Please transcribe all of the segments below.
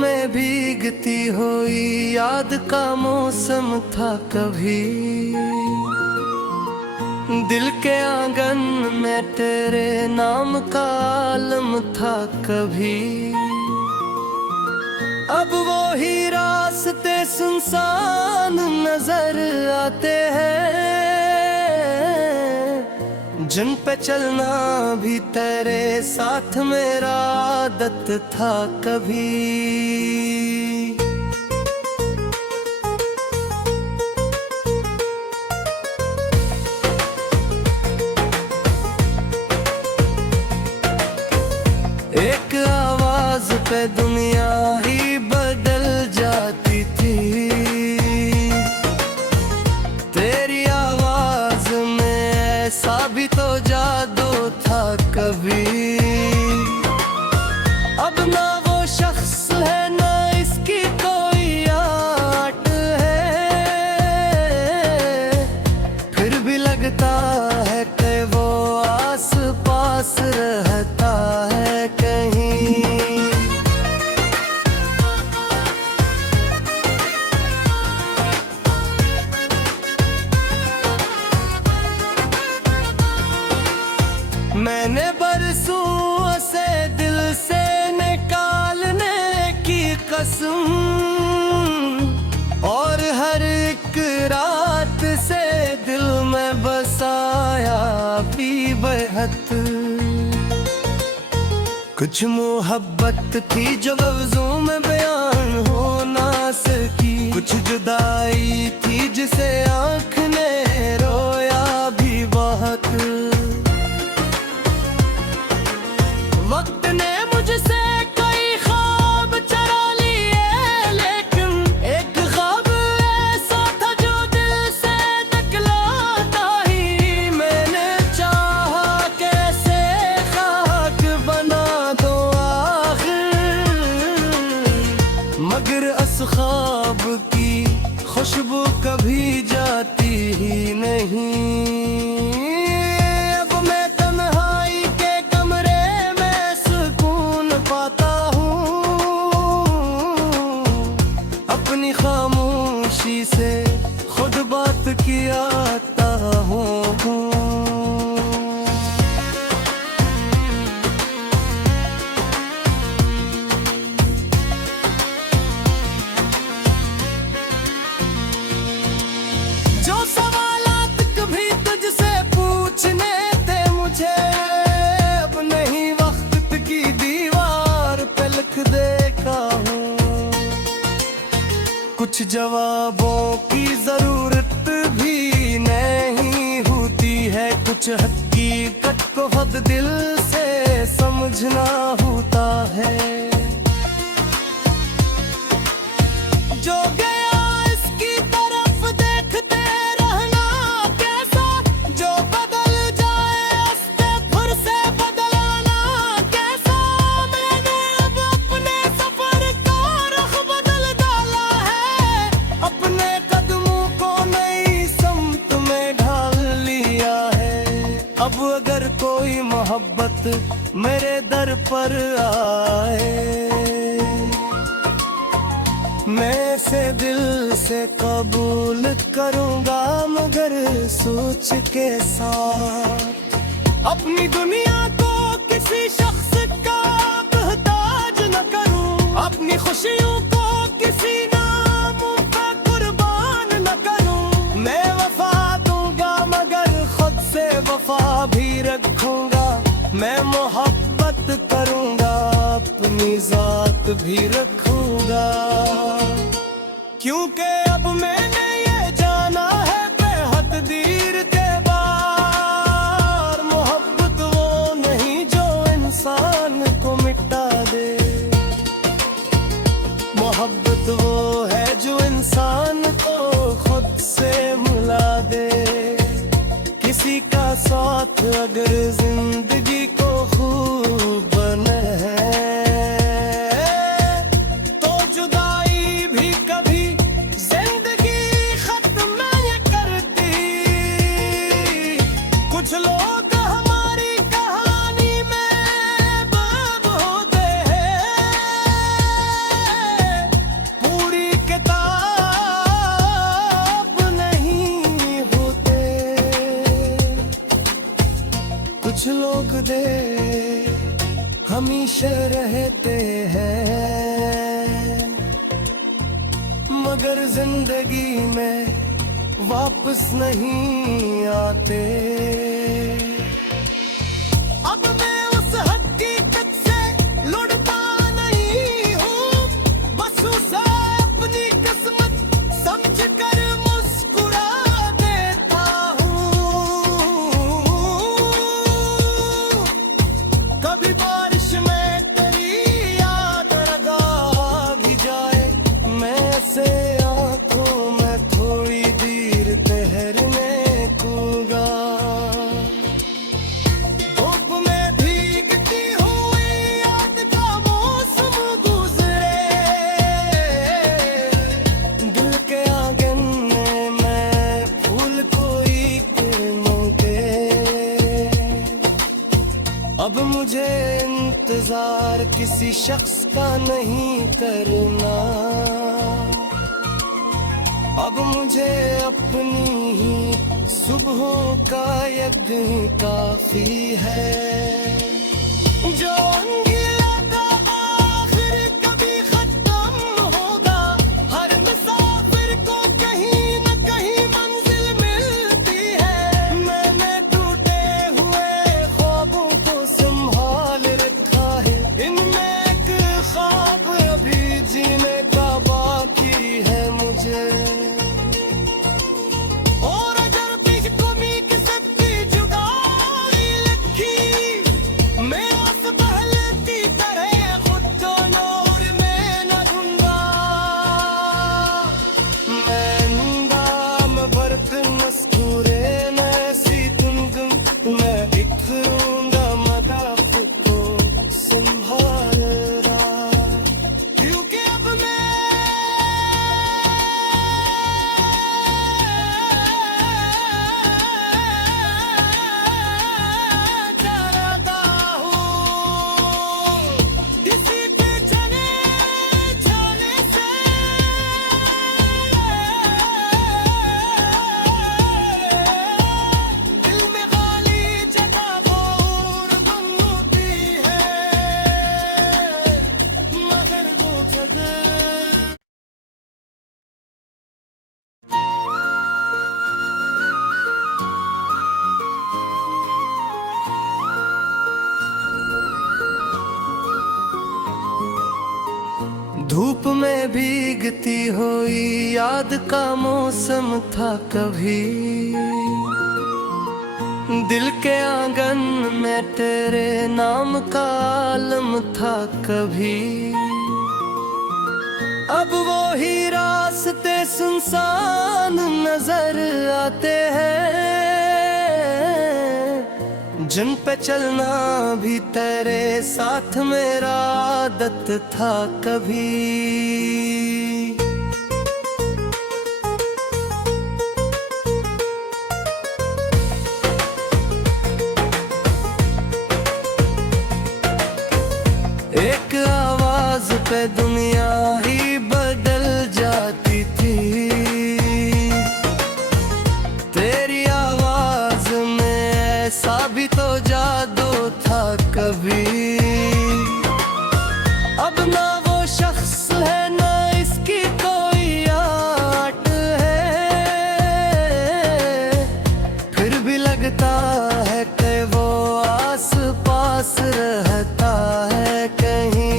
में भीगती हुई याद का मौसम था कभी। दिल के आंगन में तेरे नाम का आलम था कभी। अब वो ही रास्ते सुनसान नजर आते हैं, जिन पे चलना भी तेरे साथ मेरा आदत था कभी। एक आवाज पे दुनिया ही बदल जाती थी। तेरी आवाज में ऐसा भी तो जादू था कभी। अब ना वो शख्स है ना इसकी कोई आट है, फिर भी लगता है कि वो आस पास रहता है कहीं। मैंने बरसों से दिल से निकालने की कसम, और हर एक रात से दिल में बसाया भी बेहद। कुछ मोहब्बत थी जो लफ्जों में बयान हो ना सकी, कुछ जुदाई थी जिसे आँख ने रोया भी बहुत। वक्त ने मुझसे कई ख्वाब चरा लिए, लेकिन एक ख्वाब ऐसा था जो दिल से निकलाता ही। मैंने चाहा कैसे खाक बना दो आखिर, मगर उस ख्वाब की खुशबू कभी जाती ही नहीं। अपनी खामोशी से खुद बात कियाता हूँ। जो सवालात कभी तुझसे पूछने थे मुझे, अब नहीं वक्त की दीवार पे लिख देखा हूँ। कुछ जवाबों की जरूरत भी नहीं होती है, कुछ हकीकत को खुद दिल से समझना होता है। जो गया इसकी तरफ देखते रहना कैसा, जो बदल जाए उससे फिर से बदलाना कैसा। मैंने अब अपने सफर का रुख बदल डाला है, अपने कदमों को नई समत में ढाल लिया है। अब अगर कोई मोहब्बत मेरे दर पर आए, मैं इसे दिल से कबूल करूंगा, मगर सोच के साथ। अपनी दुनिया को किसी शख्स का मोहताज न करूं, अपनी खुशियों को किसी नाम पे कुर्बान न करूं। मैं वफा दूंगा मगर खुद से वफा भी रखूंगा। मैं मोहब्बत करूंगा, अपनी जात भी रखूंगा। क्योंकि अब मैंने ये जाना है बेहद दीर के बार, मोहब्बत वो नहीं जो इंसान को मिटा दे। मोहब्बत वो है जो इंसान को खुद से मिला दे। किसी का साथ अगर जिंदगी को खूब बने तो जुदाई भी कभी जिंदगी खत्म नहीं करती। कुछ लोग हमारी कहानी में बंद होते हैं, हमेशा रहते हैं, मगर जिंदगी में वापस नहीं आते। अब मैं उस हकीकत से लुढ़ता नहीं हूँ, बस उसे अपनी किस्मत समझ कर मुस्कुरा देता हूँ। कभी बारिश में तेरी याद लगा भी जाए, मैं से आंखों में थोड़ी देर ठहरने दूंगा। धूप में भीगती हुई याद का मौसम गुजरे, दिल के आंगन में मैं फूल कोई मंगे। अब मुझे इंतजार किसी शख्स का नहीं करना, अब मुझे अपनी ही सुबहों का यज्ञ काफी है। जो अंगिया का आखिर कभी खत्म होगा, हर मुसाफिर को कहीं न कहीं मंजिल मिलती है। मैंने टूटे हुए ख्वाबों को संभाल रखा है, इनमें एक ख्वाब अभी जीने का बाकी है मुझे। और अगर बीच कमी की सबकी जुदाई लिखी, मैं उस बहलती तरह खुद को नूर में न दूंगा। मैं नंगा मैं बर्त मस्कुरे न ऐसी तुम मैं बिखरूंगा मदाफ को संभाल रहा, क्योंकि अब मैं चाहता हूँ किसी के चले जाने से। दिल में खाली जगह और बनती है, मगर वो कदर धूप में भीगती हुई याद का मौसम था कभी, दिल के आंगन में तेरे नाम का आलम था कभी। अब वो ही रास्ते सुनसान नजर आते हैं, जिन पे चलना भी तेरे साथ मेरा आदत था कभी। एक आवाज पे दुनिया ही बदल जाती थी, तेरी आवाज में ऐसा भी तो जादू था कभी। अब ना वो शख्स है ना इसकी कोई आट है, फिर भी लगता है कि वो आस पास रहता है कहीं।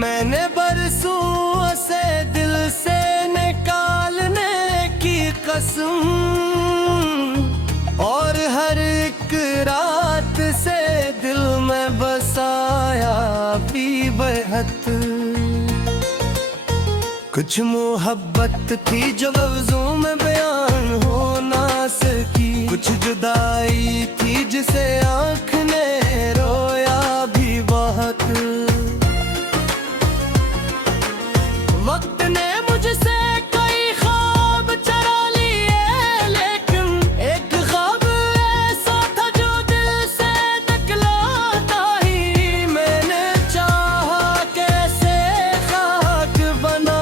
मैंने बरसों से दिल से निकालने की कसम, और हर एक रात से दिल में बसाया भी बेहद। कुछ मोहब्बत थी जो लफ्जों में बयान हो ना सकी, कुछ जुदाई थी जिसे आँख ने रोया भी बहुत। वक्त ने मुझसे कई ख्वाब चरा लिए, लेकिन एक ख्वाब ऐसा था जो दिल से निकलाता ही मैंने चाहा कैसे खाक बना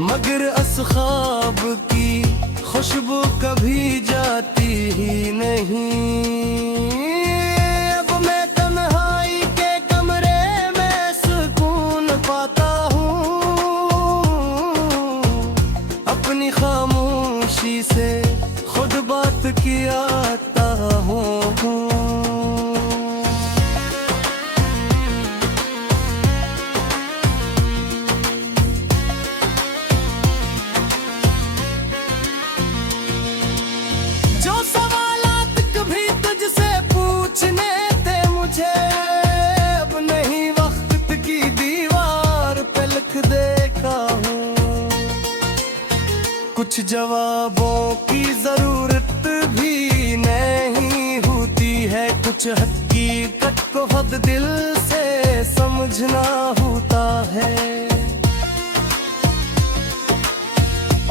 मगर अस्खाब की खुशबू कभी जाती ही नहीं। अब मैं तन्हाई के कमरे में सुकून पाता हूँ, अपनी खामोशी से खुद बात कियाता हूँ। जो सवालात कभी तुझसे पूछने थे मुझे, अब नहीं वक्त की दीवार पे लिख देखा हूँ। कुछ जवाबों की जरूरत भी नहीं होती है, कुछ हकीकत को खुद दिल से समझना होता है।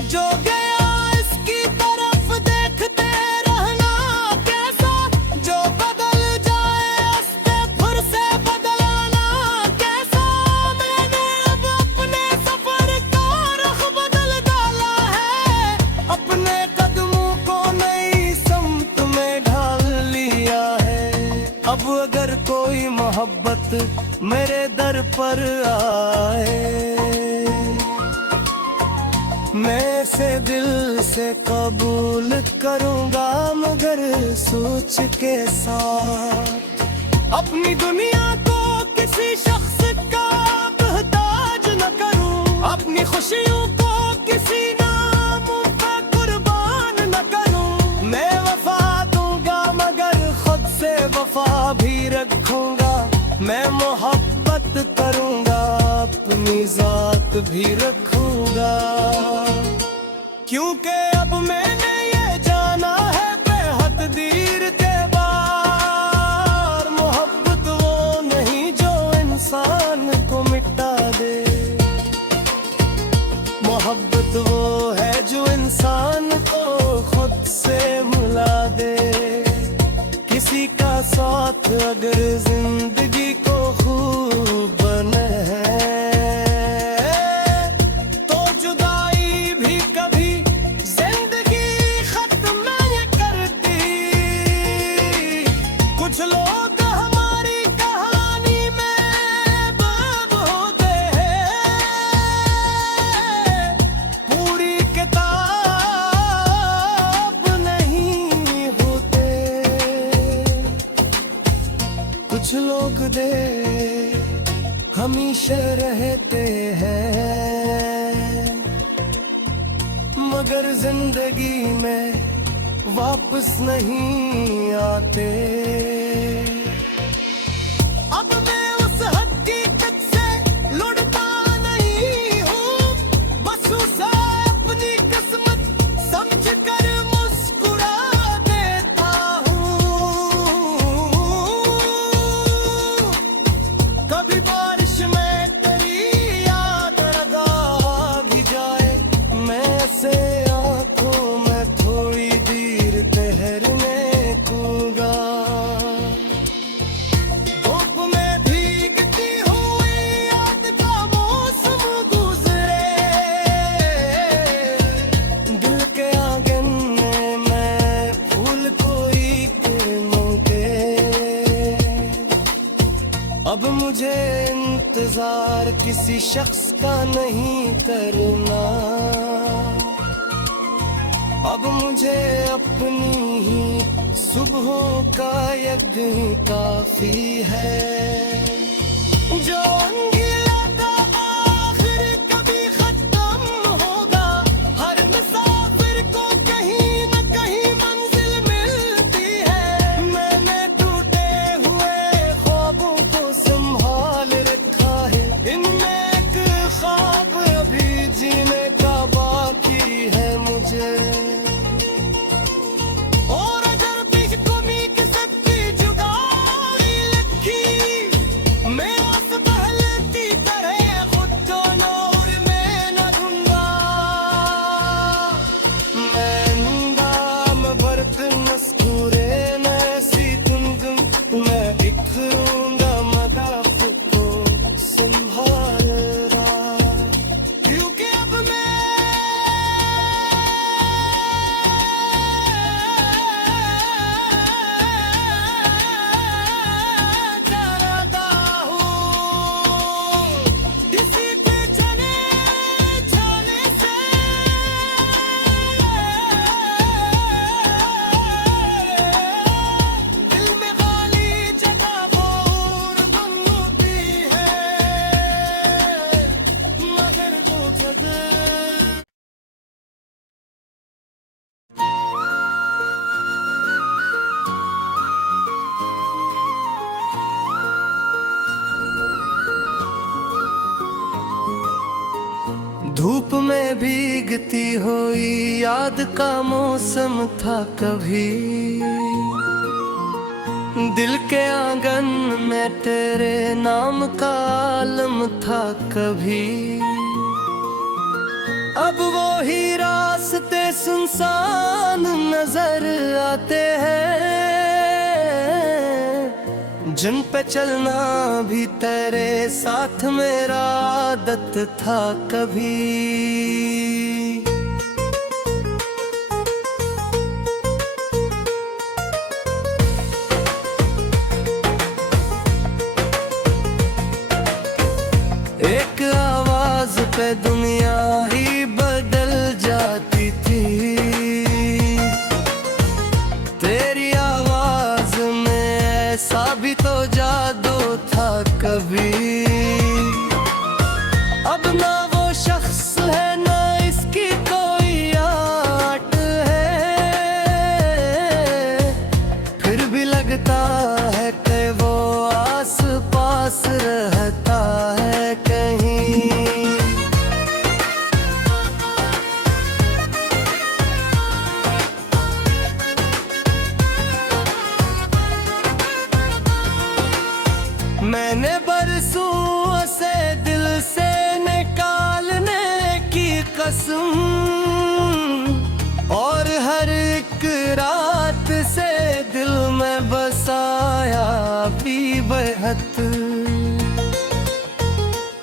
जो गया इसकी तरफ देखते रहना कैसा, जो बदल जाए अस्ते फिर से बदलाना कैसा। मैंने अब अपने सफर का रुख बदल डाला है, अपने कदमों को नई समत में ढाल लिया है। अब अगर कोई मोहब्बत मेरे दर पर आए, मैं से दिल से कबूल करूंगा, मगर सोच के साथ। अपनी दुनिया को किसी शख्स का मोहताज न करूं, अपनी खुशियों को किसी नाम पे कुर्बान न करूं। मैं वफा दूंगा मगर खुद से वफा भी रखूंगा। मैं मोहब्बत करूंगा, अपनी जात भी रखूंगा। क्योंकि अब मैंने ये जाना है बेहद दीर के बार, मोहब्बत वो नहीं जो इंसान को मिटा दे। मोहब्बत वो है जो इंसान को खुद से मिला दे। किसी का साथ अगर जिंदगी को खूब बने तो जुदाई भी कभी जिंदगी खत्म नहीं करती। कुछ लोग हमारी कहानी में बाब होते हैं, पूरी किताब नहीं होते। कुछ लोग दे हमेशा रहते हैं, मगर जिंदगी में वापस नहीं आते। अब मैं उस हकीकत से लुढ़ता नहीं हूँ, बस उसे अपनी किस्मत समझ कर मुस्कुरा देता हूँ। कभी बारिश में तेरी याद लगा भी जाए, मैं से आंखों में थोड़ी देर ठहरने दूंगा। धूप में भीगती हुई याद का मौसम गुजरे, दिल के आंगन में मैं फूल कोई मंगे। अब मुझे इंतजार किसी शख्स का नहीं करना, अब मुझे अपनी ही सुबहों का यज्ञ काफी है। जो अंगीला था आखिर कभी खत्म होगा, हर मुसाफिर को कहीं न कहीं मंजिल मिलती है। मैंने टूटे हुए ख्वाबों को संभाल रखा है, इनमें एक ख्वाब अभी जीने का बाकी है मुझे। और अगर बीच कमी किसी जुदाई लिखी, मेरा से पहले धूप में भीगती हुई याद का मौसम था कभी, दिल के आंगन में तेरे नाम का आलम था कभी। अब वो ही रास्ते सुनसान नजर आते हैं, जिन पे चलना भी तेरे साथ मेरा आदत था कभी। एक आवाज पे दुनिया ही बदल जाती थी, तेरी आवाज में ऐसा भी तो जादू था कभी। अब ना वो शख्स है ना इसकी कोई आट है, फिर भी लगता है कि वो आस पास रहता है कहीं। मैंने बरसों से दिल से निकालने की कसम, और हर एक रात से दिल में बसाया भी बेहद।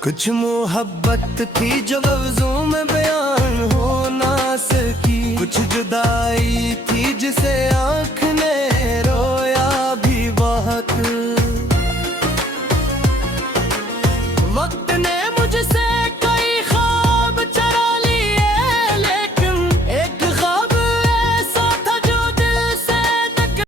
कुछ मोहब्बत थी जो लफ्जों में बयान हो ना सकी, कुछ जुदाई